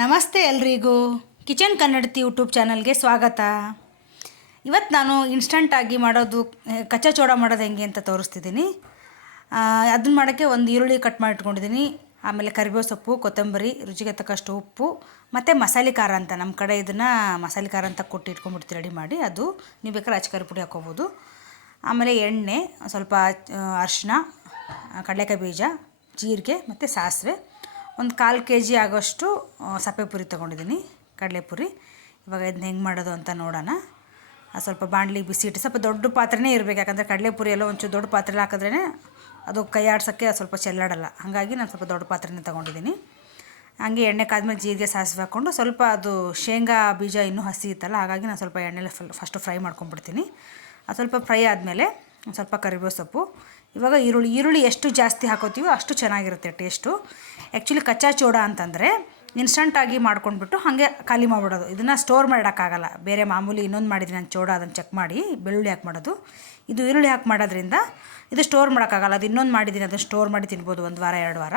ನಮಸ್ತೆ ಎಲ್ರಿಗೂ ಕಿಚನ್ ಕನ್ನಡತಿ ಯೂಟ್ಯೂಬ್ ಚಾನಲ್ಗೆ ಸ್ವಾಗತ. ಇವತ್ತು ನಾನು ಇನ್ಸ್ಟಂಟಾಗಿ ಮಾಡೋದು ಕಚ್ಚಾ ಚೋಡ ಮಾಡೋದು ಹೆಂಗೆ ಅಂತ ತೋರಿಸ್ತಿದ್ದೀನಿ. ಅದನ್ನ ಮಾಡೋಕ್ಕೆ ಒಂದು ಈರುಳ್ಳಿ ಕಟ್ ಮಾಡಿ ಇಟ್ಕೊಂಡಿದ್ದೀನಿ. ಆಮೇಲೆ ಕರಿಬೇವು ಸೊಪ್ಪು, ಕೊತ್ತಂಬರಿ, ರುಚಿಗೆ ತಕ್ಕಷ್ಟು ಉಪ್ಪು ಮತ್ತು ಮಸಾಲೆ ಖಾರ ಅಂತ ನಮ್ಮ ಕಡೆ ಇದನ್ನು ಮಸಾಲೆ ಖಾರ ಅಂತ ಕೊಟ್ಟು ಇಟ್ಕೊಂಡ್ಬಿಡ್ತೀವಿ ರೆಡಿ ಮಾಡಿ. ಅದು ನೀವು ಬೇಕಾದ್ರೆ ಅಚ್ಚಕಾರಿ ಪುಡಿ ಹಾಕ್ಕೋಬೋದು. ಆಮೇಲೆ ಎಣ್ಣೆ, ಸ್ವಲ್ಪ ಅರಿಶಿನ, ಕಡಲೆಕಾಯಿ ಬೀಜ, ಜೀರಿಗೆ ಮತ್ತು ಸಾಸಿವೆ, ಒಂದು 1/4 kg ಆಗೋಷ್ಟು ಸಪ್ಪೆ ತೊಗೊಂಡಿದ್ದೀನಿ, ಕಡಲೆಪುರಿ. ಇವಾಗ ಇದನ್ನ ಹೆಂಗೆ ಮಾಡೋದು ಅಂತ ನೋಡೋಣ. ಸ್ವಲ್ಪ ಬಾಣಲಿಗೆ ಬಿಸಿ ಇಟ್ಟು ಸ್ವಲ್ಪ ದೊಡ್ಡ ಪಾತ್ರೆನೇ ಇರಬೇಕು, ಯಾಕಂದರೆ ಕಡಲೆಪುರಿ ಎಲ್ಲ ಒಂಚೂರು ದೊಡ್ಡ ಪಾತ್ರೆಲಿ ಹಾಕಿದ್ರೇ ಅದು ಕೈ ಆಡ್ಸೋಕ್ಕೆ ಸ್ವಲ್ಪ ಚೆಲ್ಲಾಡಲ್ಲ. ಹಾಗಾಗಿ ನಾನು ಸ್ವಲ್ಪ ದೊಡ್ಡ ಪಾತ್ರೆನೇ ತೊಗೊಂಡಿದ್ದೀನಿ. ಹಂಗೆ ಎಣ್ಣೆ ಕಾದ್ಮೇಲೆ ಜೀರಿಗೆ, ಸಾಸಿವೆ ಹಾಕ್ಕೊಂಡು ಸ್ವಲ್ಪ ಅದು ಶೇಂಗಾ ಬೀಜ ಇನ್ನೂ ಹಸಿ ಇತ್ತಲ್ಲ, ಹಾಗಾಗಿ ನಾನು ಸ್ವಲ್ಪ ಎಣ್ಣೆಲಿ ಫಸ್ಟು ಫ್ರೈ ಮಾಡ್ಕೊಂಡ್ಬಿಡ್ತೀನಿ. ಅದು ಸ್ವಲ್ಪ ಫ್ರೈ ಆದಮೇಲೆ ಒಂದು ಸ್ವಲ್ಪ ಕರಿಬೇವು ಸೊಪ್ಪು. ಇವಾಗ ಈರುಳ್ಳಿ ಎಷ್ಟು ಜಾಸ್ತಿ ಹಾಕೋತೀವೋ ಅಷ್ಟು ಚೆನ್ನಾಗಿರುತ್ತೆ ಟೇಸ್ಟು. ಆ್ಯಕ್ಚುಲಿ ಕಚ್ಚಾ ಚೋಡ ಅಂತಂದರೆ ಇನ್ಸ್ಟಂಟಾಗಿ ಮಾಡ್ಕೊಂಡ್ಬಿಟ್ಟು ಹಾಗೆ ಖಾಲಿ ಮಾಡಿಬಿಡೋದು. ಇದನ್ನು ಸ್ಟೋರ್ ಮಾಡೋಕ್ಕಾಗಲ್ಲ. ಬೇರೆ ಮಾಮೂಲಿ ಇನ್ನೊಂದು ಮಾಡಿದ್ದೀನಿ ನಾನು ಚೋಡ, ಅದನ್ನು ಚೆಕ್ ಮಾಡಿ ಬೆಳ್ಳುಳ್ಳಿ ಹಾಕಿ ಮಾಡೋದು. ಇದು ಈರುಳ್ಳಿ ಹಾಕಿ ಮಾಡೋದ್ರಿಂದ ಇದು ಸ್ಟೋರ್ ಮಾಡೋಕ್ಕಾಗಲ್ಲ. ಅದು ಇನ್ನೊಂದು ಮಾಡಿದ್ದೀನಿ, ಅದನ್ನು ಸ್ಟೋರ್ ಮಾಡಿ ತಿನ್ಬೋದು 1 ವಾರ 2 ವಾರ.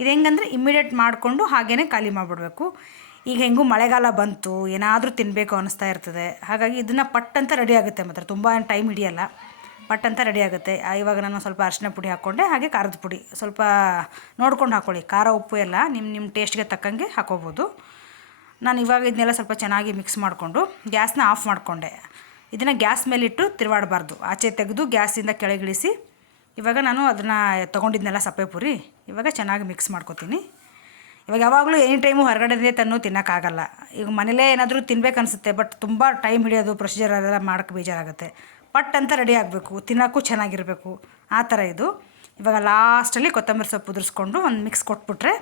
ಇದು ಹೆಂಗಂದರೆ ಇಮ್ಮಿಡಿಯೇಟ್ ಮಾಡಿಕೊಂಡು ಹಾಗೇ ಖಾಲಿ ಮಾಡಿಬಿಡ್ಬೇಕು. ಈಗ ಹೆಂಗೂ ಮಳೆಗಾಲ ಬಂತು, ಏನಾದರೂ ತಿನ್ನಬೇಕು ಅನ್ನಿಸ್ತಾ ಇರ್ತದೆ. ಹಾಗಾಗಿ ಇದನ್ನು ಪಟ್ ಅಂತ ರೆಡಿ ಆಗುತ್ತೆ, ಮಾತ್ರ ತುಂಬ ಟೈಮ್ ಹಿಡಿಯಲ್ಲ, ಪಟ್ ಅಂತ ರೆಡಿ ಆಗುತ್ತೆ. ಇವಾಗ ನಾನು ಸ್ವಲ್ಪ ಅರಿಶಿನ ಪುಡಿ ಹಾಕ್ಕೊಂಡೆ, ಹಾಗೆ ಖಾರದ ಪುಡಿ ಸ್ವಲ್ಪ ನೋಡ್ಕೊಂಡು ಹಾಕ್ಕೊಳ್ಳಿ. ಖಾರ ಉಪ್ಪು ಎಲ್ಲ ನಿಮ್ಮ ಟೇಸ್ಟ್ಗೆ ತಕ್ಕಂಗೆ ಹಾಕೋಬೋದು. ನಾನು ಇವಾಗ ಇದನ್ನೆಲ್ಲ ಸ್ವಲ್ಪ ಚೆನ್ನಾಗಿ ಮಿಕ್ಸ್ ಮಾಡಿಕೊಂಡು ಗ್ಯಾಸ್ನ ಆಫ್ ಮಾಡಿಕೊಂಡೆ. ಇದನ್ನು ಗ್ಯಾಸ್ ಮೇಲಿಟ್ಟು ತಿರುವಾಡಬಾರ್ದು, ಆಚೆ ತೆಗೆದು ಗ್ಯಾಸಿಂದ ಕೆಳಗಿಳಿಸಿ. ಇವಾಗ ನಾನು ಅದನ್ನು ತೊಗೊಂಡಿದ್ನೆಲ್ಲ ಸಪ್ಪೆ ಪುರಿ ಇವಾಗ ಚೆನ್ನಾಗಿ ಮಿಕ್ಸ್ ಮಾಡ್ಕೊತೀನಿ. ಇವಾಗ ಯಾವಾಗಲೂ ಎನಿ ಟೈಮು ಹೊರಗಡೆ ತಂದು ತಿನ್ನೋಕ್ಕಾಗಲ್ಲ. ಈಗ ಮನೇಲೇ ಏನಾದರೂ ತಿನ್ಬೇಕು ಅನಿಸುತ್ತೆ, ಬಟ್ ತುಂಬ ಟೈಮ್ ಹಿಡಿಯೋದು, ಪ್ರೊಸೀಜರ್ ಅದೆಲ್ಲ ಮಾಡೋಕ್ಕೆ ಬೇಜಾರಾಗುತ್ತೆ. ಪಟ್ ಅಂತ ರೆಡಿ ಆಗಬೇಕು, ತಿನ್ನೋಕ್ಕೂ ಚೆನ್ನಾಗಿರಬೇಕು, ಆ ಥರ ಇದು. ಇವಾಗ ಲಾಸ್ಟಲ್ಲಿ ಕೊತ್ತಂಬರಿ ಸೊಪ್ಪು ಉದುರಿಸ್ಕೊಂಡು ಒಂದು ಮಿಕ್ಸ್ ಕೊಟ್ಬಿಟ್ರೆ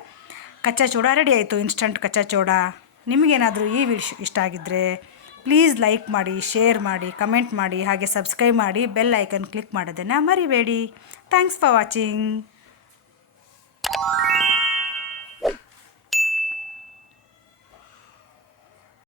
ಕಚ್ಚಾ ಚೂಡ ರೆಡಿ ಆಯಿತು, ಇನ್ಸ್ಟಂಟ್ ಕಚ್ಚಾ ಚೂಡ. ನಿಮಗೇನಾದರೂ ಈ ವಿಡಿಯೋ ಇಷ್ಟ ಆಗಿದ್ದರೆ ಪ್ಲೀಸ್ ಲೈಕ್ ಮಾಡಿ, ಶೇರ್ ಮಾಡಿ, ಕಮೆಂಟ್ ಮಾಡಿ, ಹಾಗೆ ಸಬ್ಸ್ಕ್ರೈಬ್ ಮಾಡಿ, ಬೆಲ್ ಐಕನ್ ಕ್ಲಿಕ್ ಮಾಡೋದನ್ನು ಮರಿಬೇಡಿ. Thanks for watching.